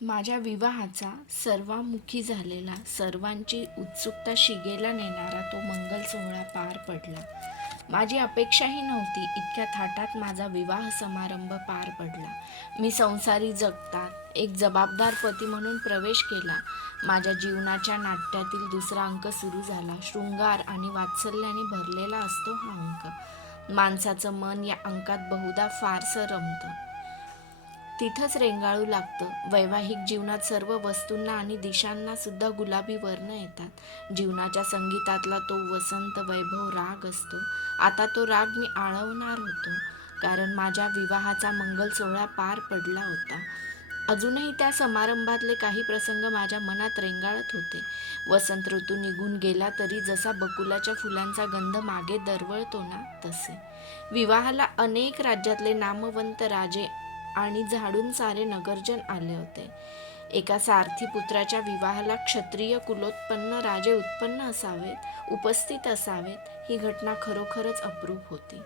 माझ्या विवाहाचा सर्वामुखी झालेला सर्वांची उत्सुकता शिगेला नेणारा तो मंगल सोहळा पार पडला. माझी अपेक्षाही नव्हती इतक्या थाटात माझा विवाह समारंभ पार पडला. मी संसारी जगतात एक जबाबदार पती म्हणून प्रवेश केला. माझ्या जीवनाच्या नाट्यातील दुसरा अंक सुरू झाला. शृंगार आणि वात्सल्याने भरलेला असतो हा अंक. माणसाचं मन या अंकात बहुधा फारसं रमतं. तिथंच रेंगाळू लागतं. वैवाहिक जीवनात सर्व वस्तूंना आणि दिशांना सुद्धा गुलाबी वर्ण येतात. जीवनाच्या संगीतातला तो वसंत वैभव राग असतो. आता तो राग मी आळवणार होतो. कारण माझ्या विवाहाचा मंगल सोहळा पार पडला होता. अजूनही त्या समारंभातले काही प्रसंग माझ्या मनात रेंगाळत होते. वसंत ऋतू निघून गेला तरी जसा बकुलाच्या फुलांचा गंध मागे दरवळतो ना तसे. विवाहाला अनेक राज्यातले नामवंत राजे आणि झाडून सारे नगरजन आले होते. एका सारथी पुत्राच्या विवाहाला क्षत्रिय कुलोत्पन्न राजे उत्पन्न असावेत उपस्थित असावेत ही घटना खरोखरच अप्रूप होती.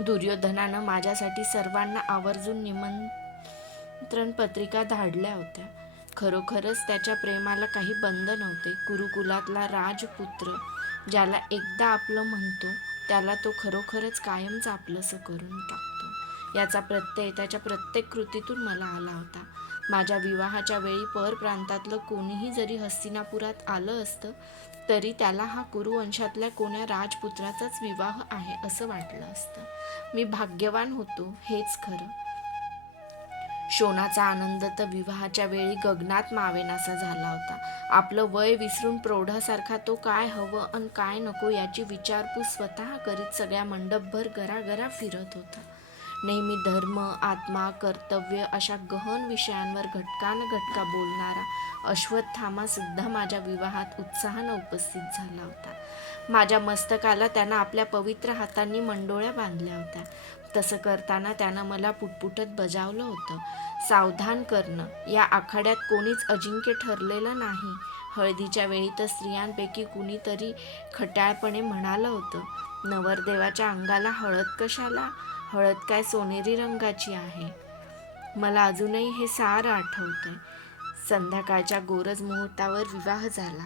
दुर्योधनानं माझ्यासाठी सर्वांना आवर्जून निमंत्रण पत्रिका धाडल्या होत्या. खरोखरच त्याच्या प्रेमाला काही बंद नव्हते. गुरुकुलातला राजपुत्र ज्याला एकदा आपलं म्हणतो त्याला तो खरोखरच कायमच आपलंसं करून टाकतो. याचा प्रत्यय त्याच्या प्रत्येक कृतीतून मला आला होता. माझ्या विवाहाच्या वेळी परप्रांतातलं कोणीही जरी हस्तिनापुरात आलं असतं तरी त्याला हा कुरुवंशातल्या कोण्या राजपुत्राचाच विवाह आहे असं वाटलं असतं. मी भाग्यवान होतो हेच खरं. शोनाचा आनंद तर विवाहाच्या वेळी गगनात मावेनासा झाला होता. आपलं वय विसरून प्रौढासारखा तो काय हवं आणि काय नको याची विचारपूस स्वतः करीत सगळ्या मंडपभर घराघरा फिरत होता. नेहमी धर्म आत्मा कर्तव्य अशा गहन विषयांवर घटकान घटका बोलणारा अश्वत्थामा सुद्धा माझ्या विवाहात उत्साहानं उपस्थित झाला होता. माझ्या मस्तकाला त्यानं आपल्या पवित्र हातांनी मंडोळ्या बांधल्या होत्या. तसं करताना त्यानं मला पुटपुटत बजावलं होतं. सावधान करणं या आखाड्यात कोणीच अजिंक्य ठरलेलं नाही. हळदीच्या वेळी तर स्त्रियांपैकी कुणीतरी खट्याळपणे म्हणालं होतं नवरदेवाच्या अंगाला हळद कशाला? हळद काय सोनेरी रंगाची आहे. मला अजूनही हे सारं आठवतंय. संध्याकाळच्या गोरज मुहूर्तावर विवाह झाला.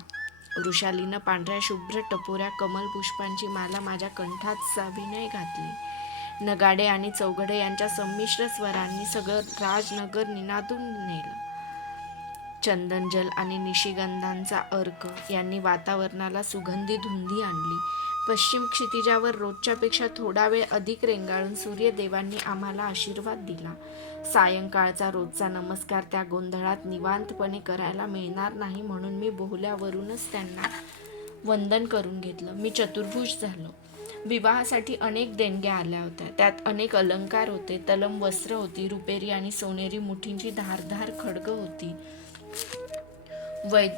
वृषालीनं पांढऱ्या शुभ्र टपोऱ्या कमल पुष्पांची माला माझ्या कंठात अभिनय घातली. नगाडे आणि चौघडे यांच्या संमिश्र स्वरांनी सगळं राजनगर निनादून नेलं. चंदनजल आणि निशिगंधांचा अर्क यांनी वातावरणाला सुगंधी धुंदी आणली. पश्चिम क्षितिजावर रोजच्यापेक्षा थोडा वेळ अधिक रेंगाळून सूर्यदेवांनी आम्हाला आशीर्वाद दिला. सायंकाळचा रोजचा नमस्कार त्या गोंधळात निवांतपणे करायला मिळणार नाही म्हणून मी बोहल्यावरूनच त्यांना वंदन करून घेतलं. मी चतुर्भुज झालो. विवाहासाठी अनेक देणग्या आल्या होत्या. त्यात अनेक अलंकार होते तलम वस्त्र होती रुपेरी आणि सोनेरी मुठींची धारधार खडगं होती. वै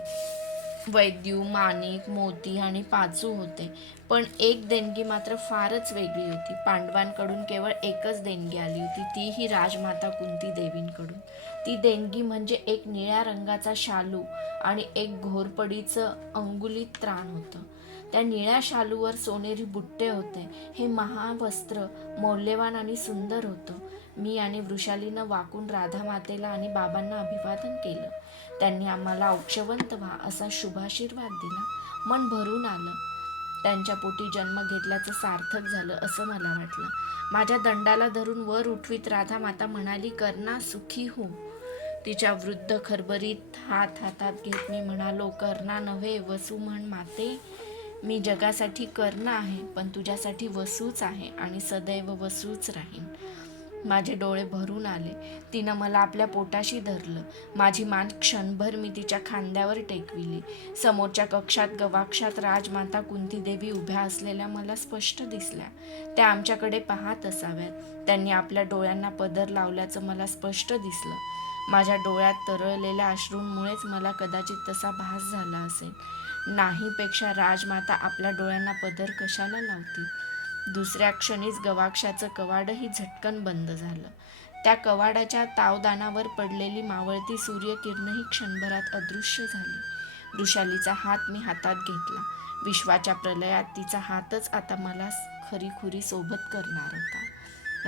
वैद्यू माणिक मोती आणि पाचू होते. पण एक देणगी मात्र फारच वेगळी होती. पांडवांकडून केवळ एकच देणगी आली होती. ती ही राजमाता कुंती देवींकडून. ती देणगी म्हणजे एक निळ्या रंगाचा शालू आणि एक घोरपडीचं अंगुलीत त्राण होतं. त्या निळ्या शालूवर सोनेरी बुट्टे होते. हे महावस्त्र मौल्यवान आणि सुंदर होतं. मी आणि वृषालीनं वाकून राधा मातेला आणि बाबांना अभिवादन केलं. त्यांनी आम्हाला औक्षवंत व्हा असा शुभाशीर्वाद दिला. मन भरून आलं. त्यांच्या पोटी जन्म घेतल्याचं सार्थक झालं असं मला वाटलं. माझ्या दंडाला धरून वर उठवीत राधा माता म्हणाली कर्णा सुखी हो. तिच्या वृद्ध खरबरीत हात हातात घेत मी म्हणालो कर्णा नव्हे वसू म्हण माते. मी जगासाठी कर्ण आहे पण तुझ्यासाठी वसूच आहे आणि सदैव वसूच राहीन. माझे डोळे भरून आले. तिनं मला आपल्या पोटाशी धरलं. माझी मान क्षणभर मी तिच्या खांद्यावर टेकविली. समोरच्या कक्षात गवाक्षात राजमाता कुंतीदेवी उभ्या असलेल्या मला स्पष्ट दिसल्या. त्या आमच्याकडे पाहत असाव्यात. त्यांनी आपल्या डोळ्यांना पदर लावल्याचं मला स्पष्ट दिसलं. माझ्या डोळ्यात तरळलेल्या अश्रूंमुळेच मला कदाचित तसा भास झाला असेल. नाहीपेक्षा राजमाता आपल्या डोळ्यांना पदर कशाला लावतील? दुसऱ्या क्षणीच गवाक्षाचं कवाडही झटकन बंद झालं. त्या कवाडाच्या तावदानावर पडलेली मावळती सूर्यकिरणही क्षणभरात अदृश्य झाली. वृषालीचा हात मी हातात घेतला. विश्वाच्या प्रलयात तिचा हातच आता मला खरीखुरी सोबत करणार होता.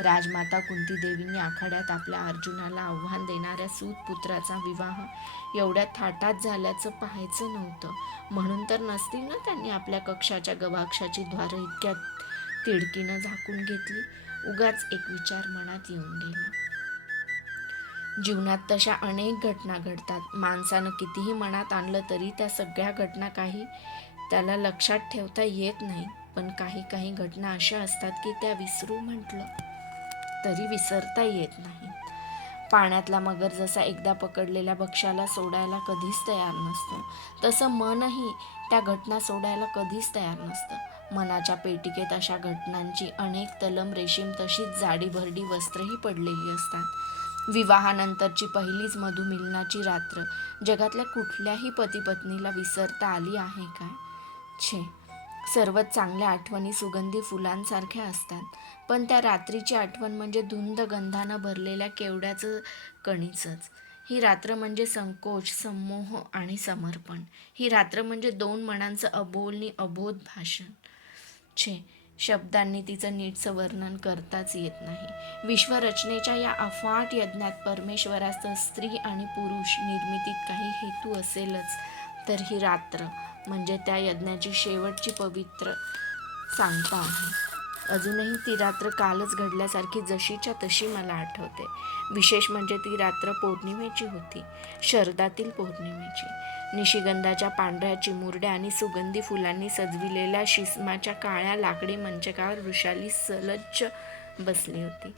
राजमाता कुंती देवींनी आखाड्यात आपल्या अर्जुनाला आव्हान देणाऱ्या सूतपुत्राचा विवाह एवढ्या थाटात झाल्याचं पाहायचं नव्हतं. म्हणून तर नसतील ना त्यांनी आपल्या कक्षाच्या गवाक्षाची द्वारं इतक्या तिडकीनं झाकून घेतली. उगाच एक विचार मनात येऊन गेला. जीवनात तशा अनेक घटना घडतात. माणसानं कितीही मनात आणलं तरी त्या सगळ्या घटना काही त्याला लक्षात ठेवता येत नाही पण काही काही घटना अशा असतात की त्या विसरू म्हटलं तरी विसरता येत नाही पाण्यातला मगर जसा एकदा पकडलेल्या भक्ष्याला सोडायला कधीच तयार नसतो तसं मनही त्या घटना सोडायला कधीच तयार नसतं. मनाच्या पेटिकेत अशा घटनांची अनेक तलम रेशीम तशीच जाडी भरडी वस्त्रही पडलेली असतात. विवाहानंतरची पहिलीच मधुमिलनाची रात्र जगातल्या कुठल्याही पतीपत्नीला विसरता आली आहे काय? छे सर्वच चांगल्या आठवणी सुगंधी फुलांसारख्या असतात पण त्या रात्रीची आठवण म्हणजे धुंद गंधानं भरलेल्या केवड्याचं कणीचंच ही रात्र म्हणजे संकोच संमोह आणि समर्पण. ही रात्र म्हणजे दोन मनांचं अबोलनी अबोध भाषण. छे. शब्दांनी तिचं नीटचं वर्णन करताच येत नाही. विश्वरचनेच्या या अफाट यज्ञात परमेश्वराचं स्त्री आणि पुरुष निर्मितीत काही हेतू असेलच तर ही रात्र म्हणजे त्या यज्ञाची शेवटची पवित्र सांगता आहे. अजूनही ती रात्र कालच घडल्यासारखी जशीच्या तशी मला आठवते. विशेष म्हणजे ती रात्र पौर्णिमेची होती शरदातील पौर्णिमेची. निशिगंधाच्या पांढऱ्या चिमुरड्या आणि सुगंधी फुलांनी सजविलेल्या शिस्माच्या काळ्या लाकडी मंचकावर वृषाली सलज्ज बसली होती.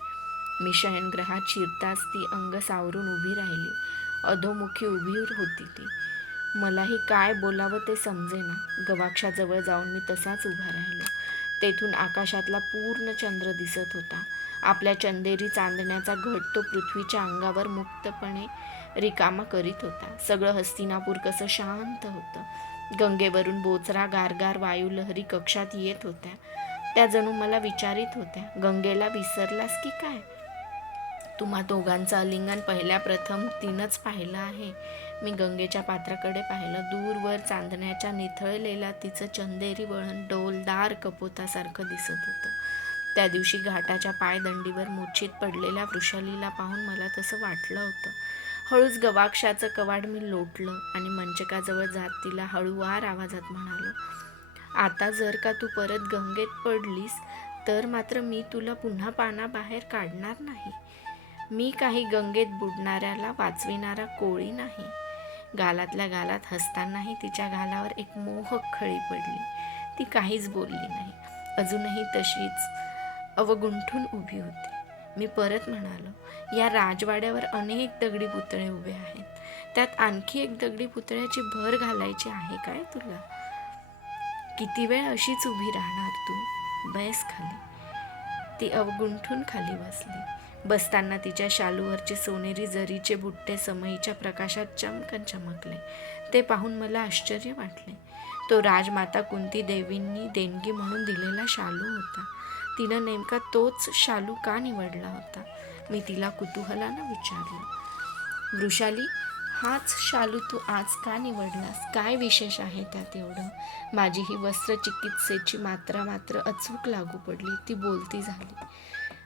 मी शयनग्रहात शिरताच ती अंग सावरून उभी राहिली. अधोमुखी उभी होती ती. मलाही काय बोलावं ते समजेना. गवाक्षाजवळ जाऊन मी तसाच उभा राहिलो. तेथून आकाशातला पूर्ण चंद्र दिसत होता. आपल्या चंदेरी चांदण्याचा घट तो पृथ्वीच्या अंगावर मुक्तपणे रिकामा करीत होता. सगळं हस्तिनापूर कसं शांत होतं. गंगेवरून बोचरा गारगार वायू लहरी कक्षात येत होत्या. त्या जणू मला विचारित होत्या गंगेला विसरलास की काय? तुम्हा दोघांचं अलिंगन पहिल्या प्रथम तिनंच पाहिलं आहे. मी गंगेच्या पात्राकडे पाहिलं. दूरवर चांदण्याच्या निथळलेला तिचं चंदेरी वळण डोलदार कपोतासारखं दिसत होतं. त्या दिवशी घाटाच्या पायदंडीवर मूर्छित पडलेल्या वृषालीला पाहून मला तसं वाटलं होतं. हळूच गवाक्षाचं कवाड मी लोटलं आणि मंचकाजवळ जात तिला हळूवार आवाजात म्हणालो आता जर का तू परत गंगेत पडलीस तर मात्र मी तुला पुन्हा पानाबाहेर काढणार नाही. मी काही गंगेत बुडणाऱ्याला वाचविणारा कोळी नाही. गालातल्या गालात हसतानाही तिच्या गालावर एक मोहक खळी पडली. ती काहीच बोलली नाही. अजूनही तशीच अवगुंठून उभी होती. मी परत म्हणालो या राजवाड्यावर अनेक दगडी पुतळे उभे आहेत. त्यात आणखी एक दगडी पुतळ्याची भर घालायची आहे काय तुला? किती वेळ अशीच उभी राहणार तू? बैस खाली. ती अवगुंठून खाली बसली. बसताना तिच्या शालूवरचे सोनेरी जरीचे बुट्टे समईच्या प्रकाशात चमकन चमकले. ते पाहून मला आश्चर्य वाटले. तो राजमाता कुंती देवींनी देणगी म्हणून दिलेला शालू होता. तिनं नेमका तोच शालू का निवडला होता? मी तिला कुतूहलानं विचारलं. वृषाली हाच शालू तू आज का निवडलास? काय विशेष आहे त्यात एवढं? माझी ही वस्त्रचिकित्सेची मात्रा मात्र अचूक लागू पडली. ती बोलती झाली.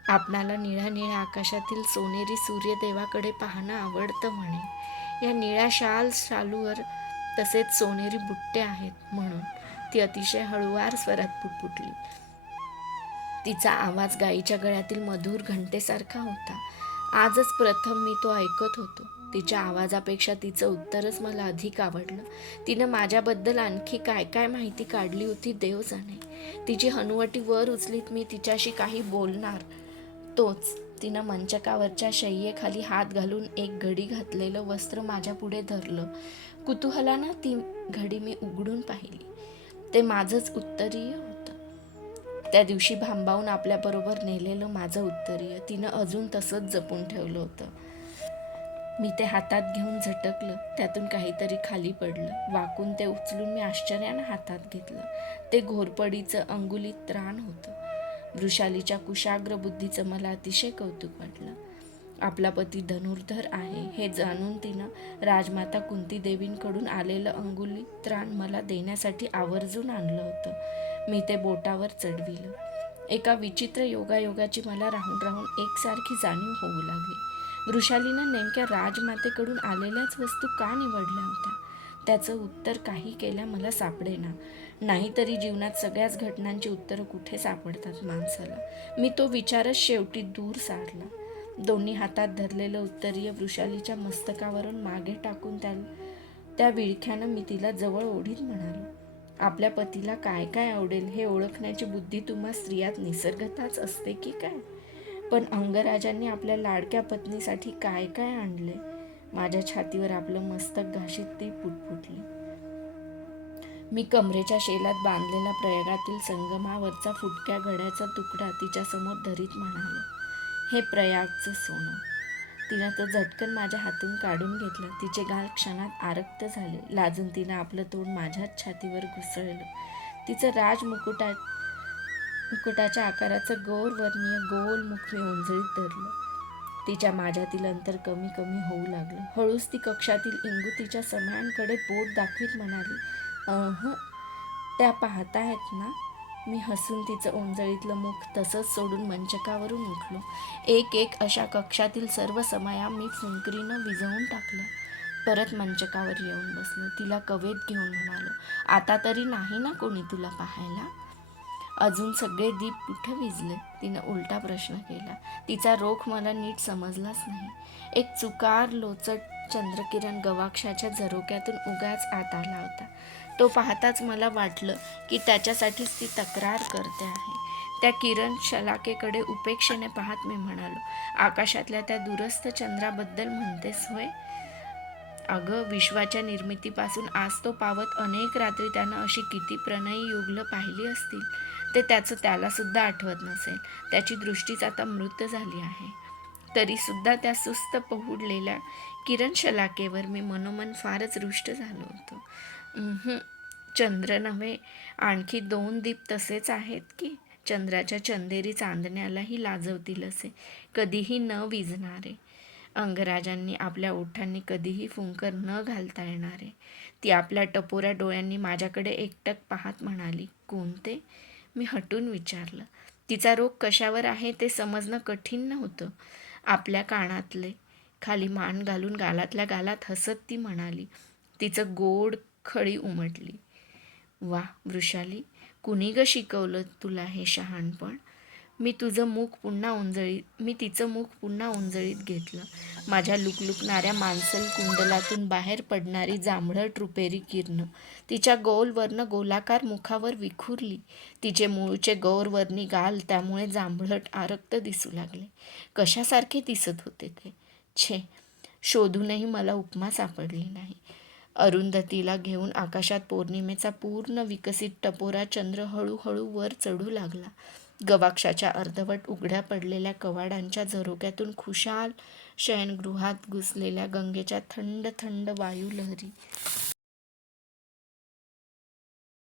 आपणाला निळ्या निळ्या आकाशातील सोनेरी सूर्यदेवाकडे पाहणं आवडतं म्हणे. या निळ्या शाल शालूवर तसेच सोनेरी बुट्टे आहेत म्हणून ती अतिशय हळुवार स्वरात पुटपुटली. तिचा आवाज गाईच्या गळ्यातील मधुर घंटेसारखा होता. आजच प्रथम मी तो ऐकत होतो. तिच्या आवाजापेक्षा तिचं उत्तरच मला अधिक आवडलं. तिनं माझ्याबद्दल आणखी काय काय माहिती काढली होती देव जाणे तिची हनुवटी वर उचलीत मी तिच्याशी काही बोलणार तोच. तिनं मंचकावरच्या शय्येखाली हात घालून एक घडी घातलेलं वस्त्र माझ्या पुढे धरलं. कुतूहलानं ती घडी मी उघडून पाहिली. ते माझंच उत्तरीय होतं. त्या दिवशी भांबावून आपल्याबरोबर नेलेलं माझं उत्तरीय. तिनं अजून तसंच जपून ठेवलं होतं. मी ते हातात घेऊन झटकलं. त्यातून काहीतरी खाली पडलं. वाकून ते उचलून मी आश्चर्यानं हातात घेतलं. ते घोरपडीचं अंगुलीत त्राण होतं. वृषालीच्या कुशाग्र बुद्धीचं मला अतिशय कौतुक वाटलं. आपला पती धनुर्धर आहे हे जाणून तिनं राजमाता कुंती देवींकडून आलेलं अंगुली त्राण मला देण्यासाठी आवर्जून आणलं होतं. मी ते बोटावर चढविलं. एका विचित्र योगायोगाची मला राहून राहून एकसारखी जाणीव होऊ लागली. वृषालीनं नेमक्या राजमातेकडून आलेल्याच वस्तू का निवडल्या होत्या? त्याचं उत्तर काही केल्या मला सापडेना. नाहीतरी जीवनात सगळ्याच घटनांची उत्तरं कुठे सापडतात माणसाला? मी तो विचारच शेवटी दूर सारला. दोन्ही हातात धरलेलं उत्तरीय वृषालीच्या मस्तकावरून मागे टाकून त्या त्या विळख्यानं मी तिला जवळ ओढीत म्हणालो आपल्या पतीला काय काय आवडेल हे ओळखण्याची बुद्धी तुम्हा स्त्रियात निसर्गताच असते की काय? पण अंगराजांनी आपल्या लाडक्या पत्नीसाठी काय काय आणले? माझ्या छातीवर आपलं मस्तक घाशीत ती पुटपुटली. मी कमरेच्या शेलात बांधलेला प्रयागातील संगमावरचा फुटक्या घड्याचा तुकडा तिच्यासमोर धरीत म्हणालो हे प्रयागचं सोनं. तिनं तो झटकन माझ्या हातून काढून घेतलं. तिचे गाल क्षणात आरक्त झाले. लाजून तिनं आपलं तोंड माझ्याच छातीवर घुसळलं. तिचं राज मुकुटा मुकुटाच्या आकाराचं गौरवर्णीय गोल मुख मी उंजळीत धरलं. तिच्या माझ्यातील अंतर कमी कमी होऊ लागलं. हळूच ती कक्षातील इंगू तिच्या समयांकडे बोट दाखवीत म्हणाली अह त्या पाहतायत ना? मी हसून तिचं ओंजळीतलं मुख तसंच सोडून मंचकावरून उठलो. एक एक अशा कक्षातील सर्व समया मी फुंकरीनं विझवून टाकलं परत मंचकावर येऊन बसलो. तिला कवेत घेऊन म्हणालो आता तरी नाही ना कोणी तुला पाहायला? अजून सगळे दीप कुठं विजले? तिनं उलटा प्रश्न केला. तिचा रोख मला नीट समजलाच नाही. एक चुकार लोचट चंद्रकिरण गवाक्षाच्या झरोक्यातून उगाच आत आला होता. तो पाहताच मला वाटलं की त्याच्यासाठीच ती तक्रार करते आहे. त्या किरण शलाकेकडे उपेक्षेने पाहत मी म्हणालो आकाशातल्या त्या दुरस्त चंद्राबद्दल म्हणतेस होय? अगं विश्वाच्या निर्मितीपासून आज तो पावत अनेक रात्री त्यानं अशी किती प्रणयी युगलं पाहिली असतील ते त्याचं त्यालासुद्धा आठवत नसेल. त्याची दृष्टीच आता मृत झाली आहे. तरीसुद्धा त्या सुस्त पहुडलेल्या किरण शलाकेवर मी मनोमन फारच रुष्ट झालो होतो. चंद्र नव्हे आणखी दोन दीप तसेच आहेत की? चंद्राच्या चंदेरी चांदण्यालाही लाजवतील असे. कधीही न विजणारे. अंगराजांनी आपल्या ओठांनी कधीही फुंकर न घालता येणारे. ती आपल्या टपोऱ्या डोळ्यांनी माझ्याकडे एकटक पाहत म्हणाली कोणते? मी हटून विचारलं तिचा रोग कशावर आहे ते समजणं कठीण नव्हतं. आपल्या कानातले खाली मान घालून गालातल्या गालात हसत ती म्हणाली तिचं गोड खळी उमटली. वा वृषाली कुणी ग शिकवलं तुला हे शहाणपण? मी तुझं मुख पुन्हा उंजळीत मी तिचं मुख पुन्हा उंजळीत घेतलं. माझ्या लुकलुकणाऱ्या माणसल कुंडलातून बाहेर पडणारी जांभळट रुपेरी किरणं. तिच्या गोलवर्ण गोलाकार मुखावर विखुरली. तिचे मूळचे गौरवर्णी गाल त्यामुळे जांभळट आरक्त दिसू लागले. कशासारखे दिसत होते ते? छे शोधूनही मला उपमा सापडली नाही. अरुंधतीला घेऊन आकाशात पौर्णिमेचा पूर्ण विकसित टपोरा चंद्र हळूहळू वर चढू लागला. गवाक्षाच्या अर्धवट उघड्या पडलेल्या कवाडांच्या झरोक्यातून खुशाल शयनगृहात घुसलेल्या गंगेच्या थंड थंड वायू लहरी.